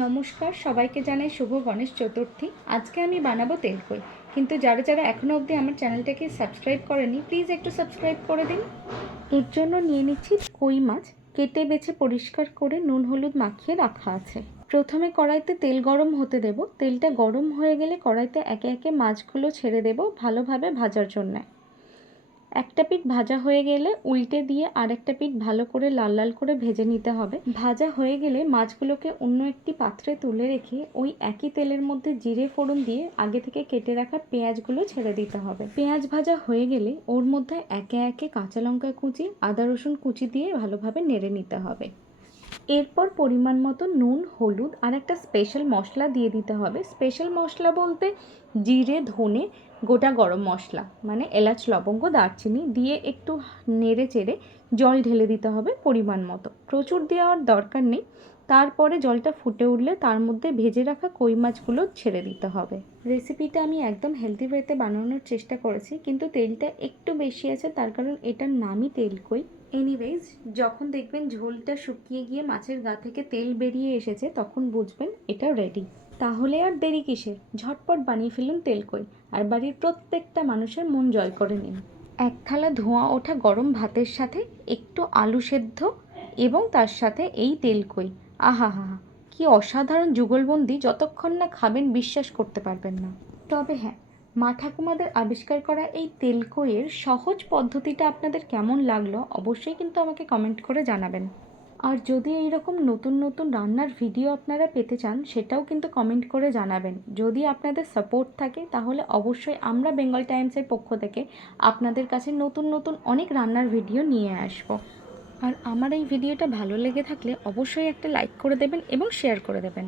নমস্কার, সবাইকে জানাই শুভ গণেশ চতুর্থী। আজকে আমি বানাবো তেলকই, কিন্তু যারা যারা এখনও অবধি আমার চ্যানেলটাকে সাবস্ক্রাইব করেনি প্লিজ একটু সাবস্ক্রাইব করে দিন। এর জন্য নিয়ে নিচ্ছি কই মাছ, কেটে বেছে পরিষ্কার করে নুন হলুদ মাখিয়ে রাখা আছে। প্রথমে কড়াইতে তেল গরম হতে দেব। তেলটা গরম হয়ে গেলে কড়াইতে একে একে মাছগুলো ছেড়ে দেব ভালোভাবে ভাজার জন্য। একটা পিঠ ভাজা হয়ে গেলে উল্টে দিয়ে আরেকটা পিঠ ভালো করে লাল লাল করে ভেজে নিতে হবে। ভাজা হয়ে গেলে মাছগুলোকে অন্য একটি পাত্রে তুলে রেখে ওই একই তেলের মধ্যে জিরে ফোড়ন দিয়ে আগে থেকে কেটে রাখা পেঁয়াজগুলো ছেড়ে দিতে হবে। পেঁয়াজ ভাজা হয়ে গেলে ওর মধ্যে একে একে কাঁচা লঙ্কা কুচি, আদা রসুন কুচি দিয়ে ভালোভাবে নেড়ে নিতে হবে। এরপর পরিমাণ মতো নুন, হলুদ আর একটা স্পেশাল মশলা দিয়ে দিতে হবে। স্পেশাল মশলা বলতে জিরে, ধনে, গোটা গরম মশলা মানে এলাচ, লবঙ্গ, দারচিনি দিয়ে একটু নেড়ে চেড়ে জল ঢেলে দিতে হবে পরিমাণ মতো। প্রচুর দেওয়ার দরকার নেই। তারপরে জলটা ফুটে উঠলে তার মধ্যে ভেজে রাখা কই মাছগুলো ছেড়ে দিতে হবে। রেসিপিটা আমি একদম হেলদি ওয়েতে বানানোর চেষ্টা করেছি, কিন্তু তেলটা একটু বেশি আছে, তার কারণ এটার নামই তেলকই। এনিওয়েজ, যখন দেখবেন ঝোলটা শুকিয়ে গিয়ে মাছের গা থেকে তেল বেরিয়ে এসেছে তখন বুঝবেন এটা রেডি। তাহলে আর দেরি কিসের, ঝটপট বানিয়ে ফেলুন তেলকই আর বাড়ির প্রত্যেকটা মানুষের মন জয় করে নিন। এক থালা ধোঁয়া ওঠা গরম ভাতের সাথে একটু আলু সেদ্ধ এবং তার সাথে এই তেলকই, আহা হা হা, কি অসাধারণ যুগলবন্দি! যতক্ষণ না খাবেন বিশ্বাস করতে পারবেন না। তবে হ্যাঁ, মা ঠাকুমাদের আবিষ্কার করা এই তেলকইয়ের সহজ পদ্ধতিটা আপনাদের কেমন লাগলো অবশ্যই কিন্তু আমাকে কমেন্ট করে জানাবেন। আর যদি এইরকম নতুন নতুন রান্নার ভিডিও আপনারা পেতে চান সেটাও কিন্তু কমেন্ট করে জানাবেন। যদি আপনাদের সাপোর্ট থাকে তাহলে অবশ্যই আমরা বেঙ্গল টাইমসের পক্ষ থেকে আপনাদের কাছে নতুন নতুন অনেক রান্নার ভিডিও নিয়ে আসব। আর আমার এই ভিডিওটা ভালো লেগে থাকলে অবশ্যই একটা লাইক করে দেবেন এবং শেয়ার করে দেবেন।